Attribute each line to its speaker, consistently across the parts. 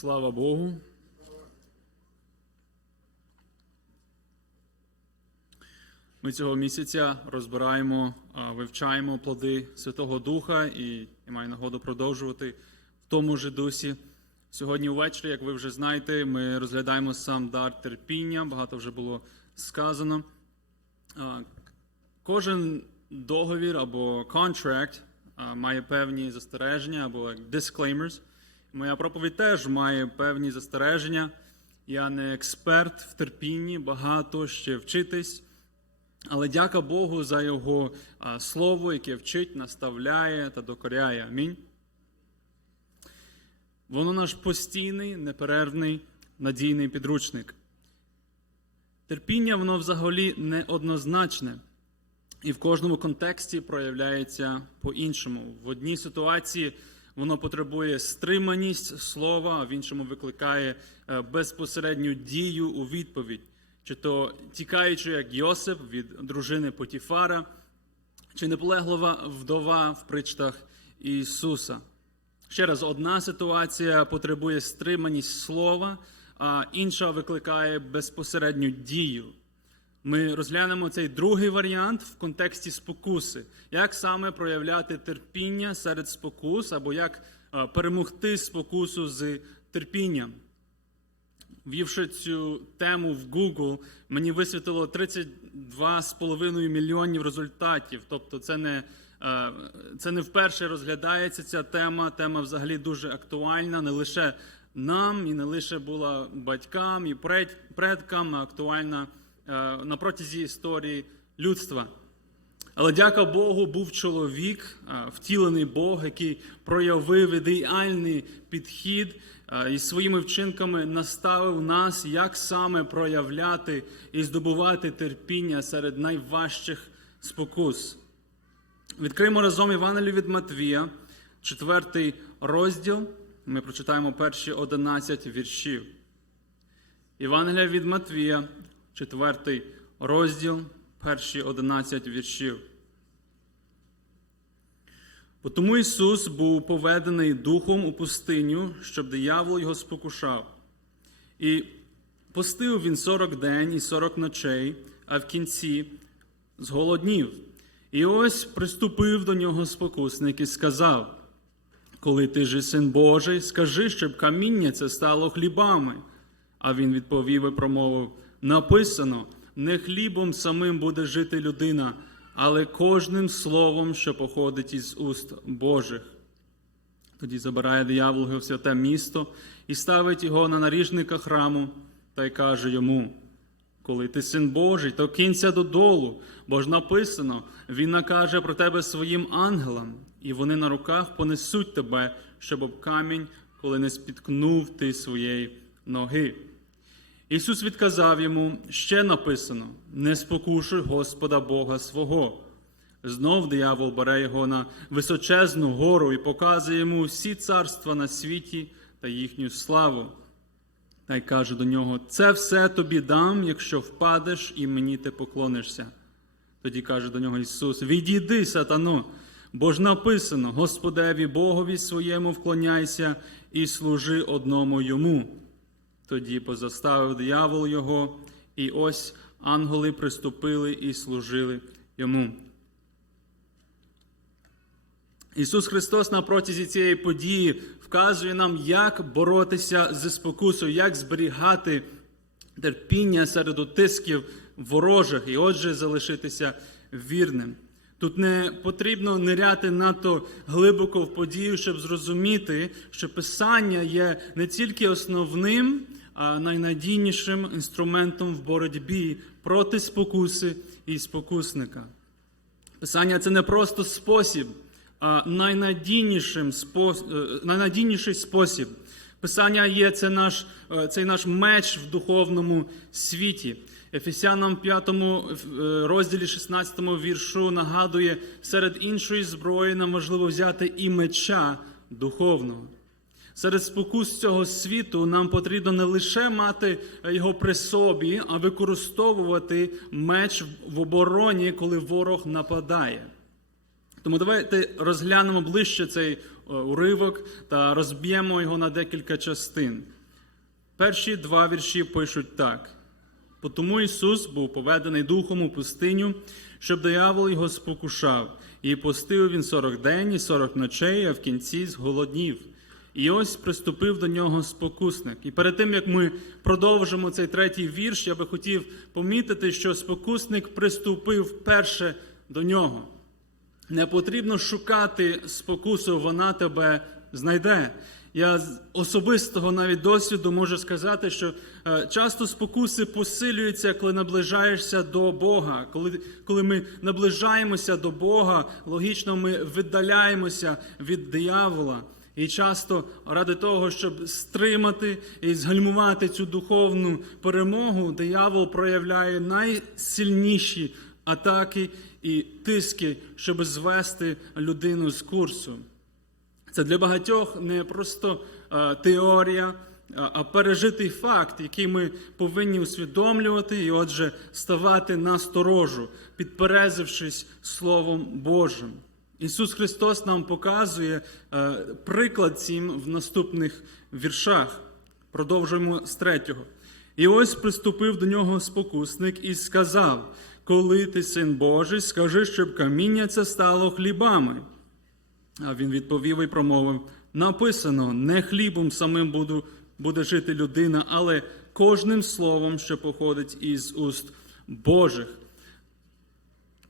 Speaker 1: Слава Богу. Ми цього місяця розбираємо, вивчаємо плоди Святого Духа і я маю нагоду продовжувати в тому ж дусі. Сьогодні ввечері, як ви вже знаєте, ми розглядаємо сам дар терпіння. Багато вже було сказано. Кожен договір або контракт має певні застереження або disclaimers. Моя проповідь теж має певні застереження. Я не експерт в терпінні, багато ще вчитись. Але дяка Богу за його слово, яке вчить, наставляє та докоряє. Амінь. Воно наш постійний, неперервний, надійний підручник. Терпіння, воно взагалі неоднозначне. І в кожному контексті проявляється по-іншому. В одній ситуації воно потребує стриманість слова, а в іншому викликає е, безпосередню дію у відповідь. Чи то тікаючи, як Йосип від дружини Потіфара, чи неполеглива вдова в причтах Ісуса. Ще раз, одна ситуація потребує стриманість слова, а інша викликає безпосередню дію. Ми розглянемо цей другий варіант в контексті спокуси. Як саме проявляти терпіння серед спокус, або як перемогти спокусу з терпінням. Ввівши цю тему в Google, мені висвітило 32,5 мільйонів результатів. Тобто, це не, е, це не вперше розглядається ця тема. Тема взагалі дуже актуальна, не лише нам, і не лише була батькам і предкам, а актуальна е, на протязі історії людства. Але дяка Богу, був чоловік, втілений Бог, який проявив ідеальний підхід і своїми вчинками наставив нас, як саме проявляти і здобувати терпіння серед найважчих спокус. Відкриємо разом Євангелію від Матвія, четвертий розділ. Ми прочитаємо перші 11 віршів. Євангелія від Матвія, четвертий розділ, перші 11 віршів. Бо Тому Ісус був поведений Духом у пустиню, щоб диявол його спокушав. І постив він сорок день і сорок ночей, а в кінці зголоднів. І ось приступив до нього спокусник і сказав: Коли ти же син Божий, скажи, щоб каміння це стало хлібами. А він відповів і промовив: написано, не хлібом самим буде жити людина, але кожним словом, що походить із уст Божих. Тоді забирає диявол його святе місто і ставить його на наріжника храму та й каже йому: Коли ти син Божий, то кинься додолу, бо ж написано, він накаже про тебе своїм ангелам, і вони на руках понесуть тебе, щоб об камінь, коли не спіткнув ти своєї ноги. Ісус відказав йому, ще написано: не спокушуй Господа Бога свого. Знов диявол бере його на височезну гору і показує йому всі царства на світі та їхню славу. Та й каже до нього: Це все тобі дам, якщо впадеш і мені ти поклонишся. Тоді каже до нього Ісус: Відійди, сатано, бо ж написано: Господеві Богові своєму вклоняйся і служи одному йому. Тоді позаставив диявол його, і ось ангели приступили і служили йому. Ісус Христос на протязі цієї події вказує нам, як боротися зі спокусою, як зберігати терпіння серед утисків ворожих і отже залишитися вірним. Тут не потрібно ниряти надто глибоко в подію, щоб зрозуміти, що Писання є не тільки основним, найнадійнішим інструментом в боротьбі проти спокуси і спокусника. Писання це не просто спосіб, а найнадійнішим е, найнадійніший спосіб. Писання є це наш, е, цей наш меч в духовному світі. Ефесянам 5 е, розділі 16 віршу нагадує, серед іншої зброї нам важливо взяти і меча духовного. Серед спокус цього світу нам потрібно не лише мати його при собі, а використовувати меч в обороні, коли ворог нападає. Тому давайте розглянемо ближче цей е, уривок та розб'ємо його на декілька частин. Перші два вірші пишуть так. Тому Ісус був поведений духом у пустиню, щоб диявол його спокушав, і постив він сорок день і сорок ночей, а в кінці зголоднів. І ось приступив до нього спокусник. І перед тим як ми продовжимо цей третій вірш, я би хотів помітити, що спокусник приступив перше до нього. Не потрібно шукати спокусу, вона тебе знайде. Я з особистого навіть досвіду можу сказати, що е, часто спокуси посилюються, коли наближаєшся до Бога. Коли, коли ми наближаємося до Бога, логічно ми віддаляємося від диявола. І часто ради того, щоб стримати і згальмувати цю духовну перемогу, диявол проявляє найсильніші атаки і тиски, щоб звести людину з курсу. Це для багатьох не просто е, теорія, а- а пережитий факт, який ми повинні усвідомлювати і, отже, ставати на сторожу, підперезившись Словом Божим. Ісус Христос нам показує е, приклад цим в наступних віршах. Продовжуємо з третього. І ось приступив до нього спокусник і сказав: Коли ти син Божий, скажи, щоб каміння це стало хлібами. А він відповів і промовив: написано: не хлібом самим буду, буде жити людина, але кожним словом, що походить із уст Божих.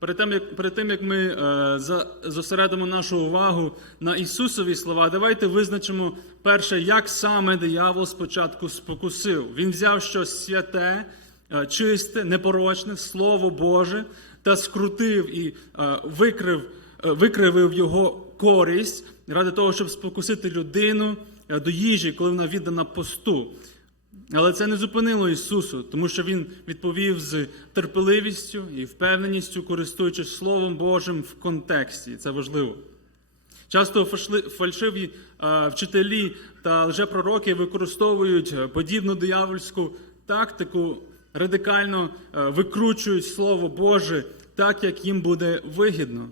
Speaker 1: Перед тим, як, перед тим, як ми е, за, зосередимо нашу увагу на Ісусові слова, давайте визначимо перше, як саме диявол спочатку спокусив. Він взяв щось святе, е, чисте, непорочне, Слово Боже, та скрутив і е, викрив, е, викривив його користь ради того, щоб спокусити людину е, до їжі, коли вона віддана посту. Але це не зупинило Ісусу, тому що Він відповів з терпеливістю і впевненістю, користуючись Словом Божим в контексті. Це важливо. Часто фальшиві вчителі та лжепророки використовують е, подібну диявольську тактику, радикально е, викручують Слово Боже так, як їм буде вигідно.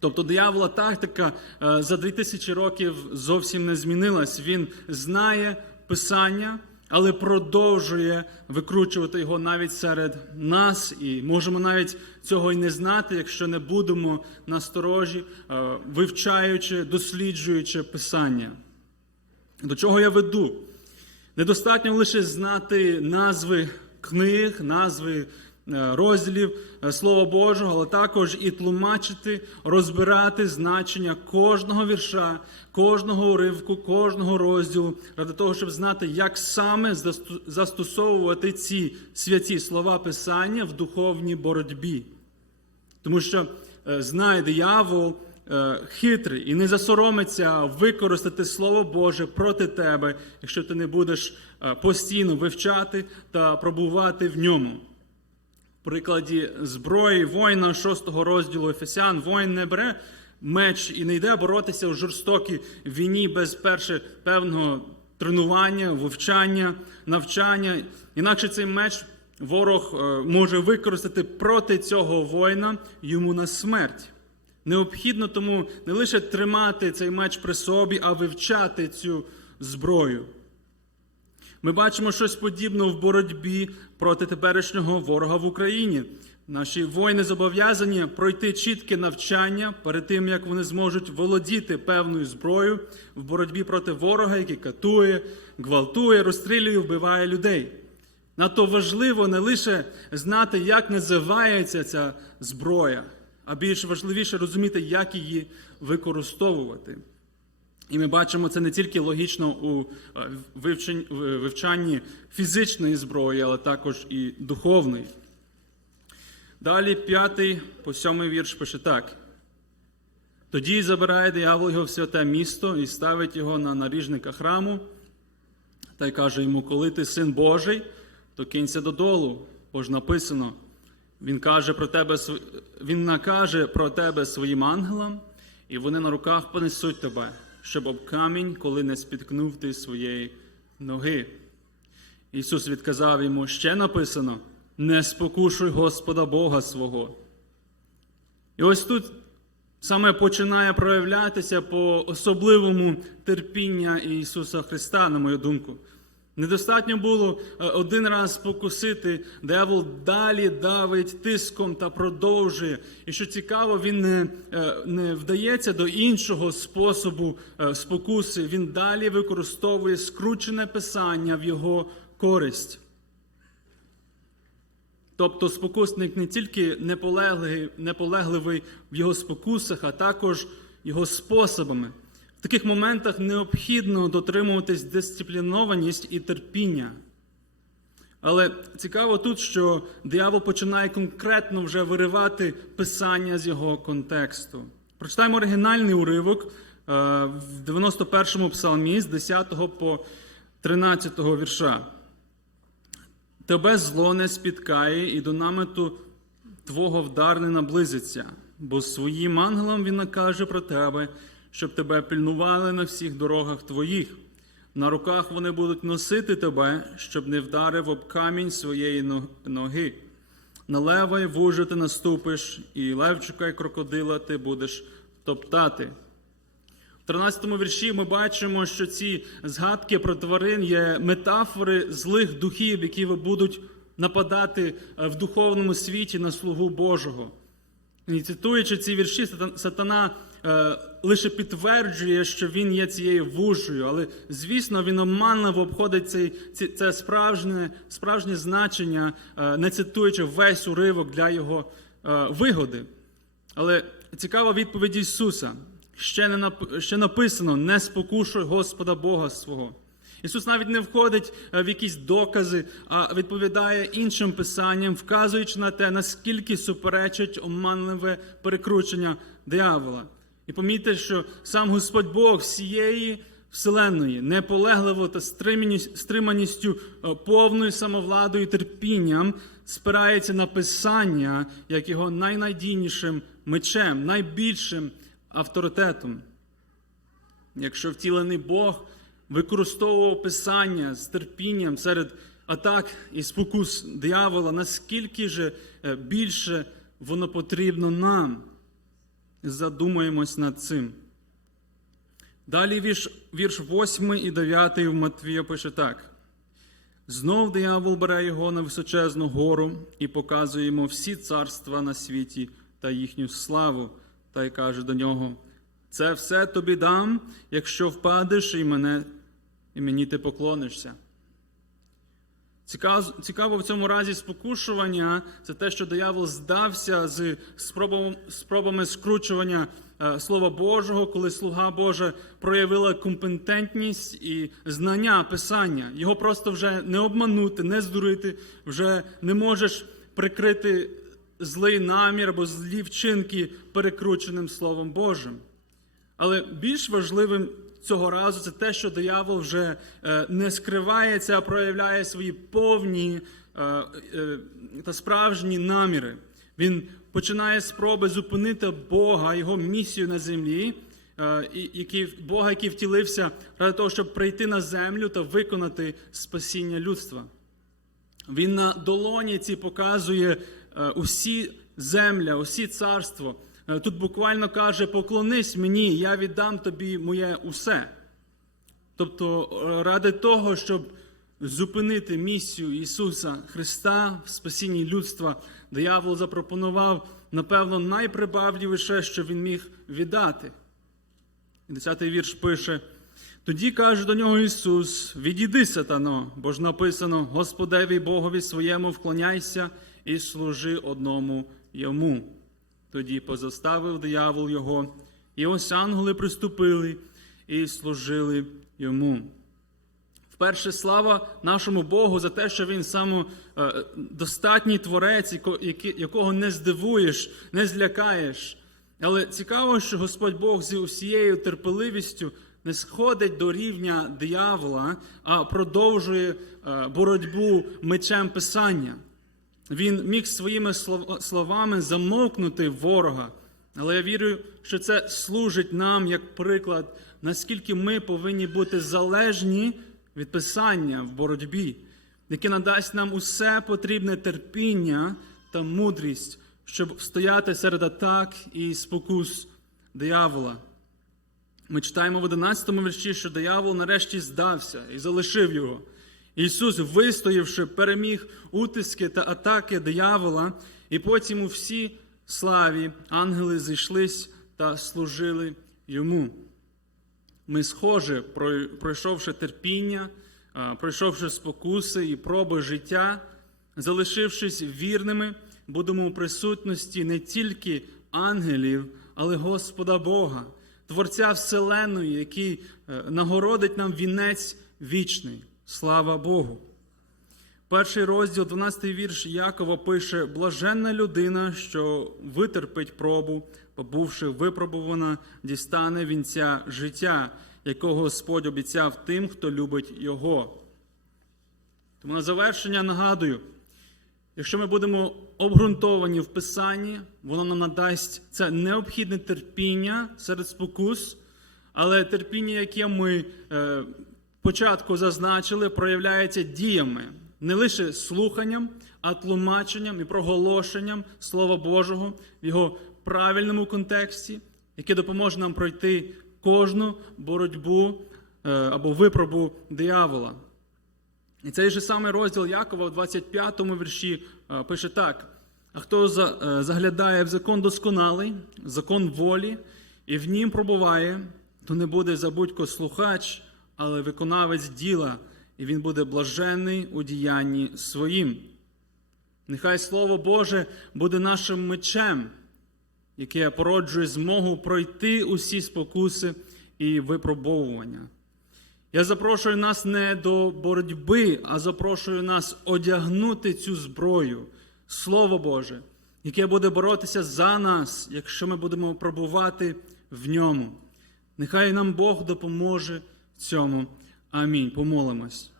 Speaker 1: Тобто диявола тактика е, за 2000 років зовсім не змінилась. Він знає Писання, але продовжує викручувати його навіть серед нас. І можемо навіть цього і не знати, якщо не будемо насторожі, е, вивчаючи, досліджуючи Писання. До чого я веду? Недостатньо лише знати назви книг, назви розділів е, Слова Божого, але також і тлумачити, розбирати значення кожного вірша, кожного уривку, кожного розділу, ради того, щоб знати, як саме застосовувати ці святі слова Писання в духовній боротьбі. Тому що е, знає диявол е, хитрий і не засоромиться використати Слово Боже проти тебе, якщо ти не будеш е, постійно вивчати та пробувати в ньому. Прикладі зброї воїна 6 розділу Ефесян, воїн не бере меч і не йде боротися в жорстокій війні без перше певного тренування, вивчання, навчання. Інакше цей меч ворог е, може використати проти цього воїна йому на смерть. Необхідно тому не лише тримати цей меч при собі, а вивчати цю зброю. Ми бачимо щось подібне в боротьбі проти теперішнього ворога в Україні. Наші воїни зобов'язані пройти чітке навчання перед тим, як вони зможуть володіти певною зброєю в боротьбі проти ворога, який катує, гвалтує, розстрілює, вбиває людей. Надто важливо не лише знати, як називається ця зброя, а більш важливіше розуміти, як її використовувати. І ми бачимо це не тільки логічно у е, вивчанні фізичної зброї, але також і духовної. Далі п'ятий по сьомий вірш пише так. Тоді забирає диявол його в святе місто і ставить його на наріжника храму, та й каже йому: коли ти син Божий, то кинься додолу, бо ж написано. Він каже про тебе, він накаже про тебе своїм ангелам, і вони на руках понесуть тебе, щоб об камінь, коли не спіткнув ти своєї ноги. Ісус відказав йому: ще написано: не спокушуй Господа Бога свого. І ось тут саме починає проявлятися по особливому терпіння Ісуса Христа, на мою думку. Недостатньо було е, один раз спокусити, диявол далі давить тиском та продовжує. І що цікаво, він не, е, не вдається до іншого способу е, спокуси. Він далі використовує скручене писання в його користь. Тобто спокусник не тільки неполегливий, неполегливий в його спокусах, а також його способами. Таких моментах необхідно дотримуватись дисциплінованість і терпіння. Але цікаво тут, що диявол починає конкретно вже виривати писання з його контексту. Прочитаємо оригінальний уривок е, в 91-му псалмі з 10 по 13 вірша. Тебе зло не спіткає, і до намету Твого вдар не наблизиться, бо своїм ангелам він накаже про тебе, щоб тебе пильнували на всіх дорогах твоїх. На руках вони будуть носити тебе, щоб не вдарив об камінь своєї ноги. На лева й вужа ти наступиш, і левчика й крокодила ти будеш топтати. В 13 вірші ми бачимо, що ці згадки про тварин є метафори злих духів, які будуть нападати е, в духовному світі на слугу Божого. І цитуючи ці вірші, сатан- сатана лише підтверджує, що він є цією вужею, але звісно, він оманливо обходить цей, це справжнє, справжнє значення, е, не цитуючи весь уривок для його е, вигоди. Але цікава відповідь Ісуса. Ще, не ще написано: не спокушуй Господа Бога свого. Ісус навіть не входить е, в якісь докази, а відповідає іншим писанням, вказуючи на те, наскільки суперечить оманливе перекручення диявола. І помітьте, що сам Господь Бог всієї вселенної неполегливо та стриманістю, е, повною самовладою і терпінням спирається на писання як його найнадійнішим мечем, найбільшим авторитетом. Якщо втілений Бог використовував писання з терпінням серед атак і спокус диявола, наскільки же більше воно потрібно нам? Задумаємось над цим. Далі вірш, вірш 8 і 9 в Матвія пише так. Знов диявол бере його на височезну гору і показує йому всі царства на світі та їхню славу, та й каже до нього: Це все тобі дам, якщо впадеш і мене, і мені ти поклонишся. Цікаво, в цьому разі спокушування це те, що диявол здався з спробами, спробами скручування е, Слова Божого, коли слуга Божа проявила компетентність і знання Писання. Його просто вже не обманути, не здурити, вже не можеш прикрити злий намір або злі вчинки перекрученим Словом Божим. Але більш важливим цього разу це те, що диявол вже е, не скривається, а проявляє свої повні е, е, та справжні наміри. Він починає спроби зупинити Бога, його місію на землі, Бога, який втілився ради того, щоб прийти на землю та виконати спасіння людства. Він на долоні ці показує усі земля, усі царство. Е, Тут буквально каже: поклонись мені, я віддам тобі моє усе. Тобто, е, ради того, щоб зупинити місію Ісуса Христа в спасінні людства, диявол запропонував, напевно, найприбавливіше, що він міг віддати. 10-й вірш пише: тоді каже до нього Ісус: Відійди, сатано, бо ж написано: Господеві Богові своєму вклоняйся і служи одному йому. Тоді позаставив диявол його, і ось ангели приступили і служили йому. Вперше слава нашому Богу за те, що Він самодостатній творець, якого не здивуєш, не злякаєш. Але цікаво, що Господь Бог з усією терпеливістю не сходить до рівня диявола, а продовжує е, боротьбу мечем Писання. Він міг своїми словами замовкнути ворога. Але я вірю, що це служить нам як приклад, наскільки ми повинні бути залежні від писання в боротьбі, яке надасть нам усе потрібне терпіння та мудрість, щоб стояти серед атак і спокус диявола. Ми читаємо в 11 вірші, що диявол нарешті здався і залишив його. Ісус, вистоявши, переміг утиски та атаки диявола, і потім у всій славі ангели зійшлись та служили йому. Ми прой- пройшовши терпіння, пройшовши спокуси і проби життя, залишившись вірними, будемо у присутності не тільки ангелів, але Господа Бога, Творця Вселеної, який е, нагородить нам вінець вічний. Слава Богу! Перший розділ, 12 вірш Якова пише: блаженна людина, що витерпить пробу, побувши випробувана, дістане вінця життя, якого Господь обіцяв тим, хто любить його. Тому на завершення нагадую: якщо ми будемо обґрунтовані в Писанні, воно нам надасть це необхідне терпіння серед спокус, але терпіння, яке ми е, початку зазначили, проявляється діями, не лише слуханням, а тлумаченням і проголошенням Слова Божого в його правильному контексті, яке допоможе нам пройти кожну боротьбу е, або випробу диявола. І цей же самий розділ Якова в 25 му вірші е, пише так: а хто е, заглядає в закон досконалий, закон волі, і в нім пробуває, то не буде забудько слухач, але виконавець діла, і він буде блаженний у діянні своїм. Нехай Слово Боже буде нашим мечем, яке породжує змогу пройти усі спокуси і випробовування. Я запрошую нас не до боротьби, а запрошую нас одягнути цю зброю, Слово Боже, яке буде боротися за нас, якщо ми будемо пробувати в ньому. Нехай нам Бог допоможе цьому. Амінь. Помолимось.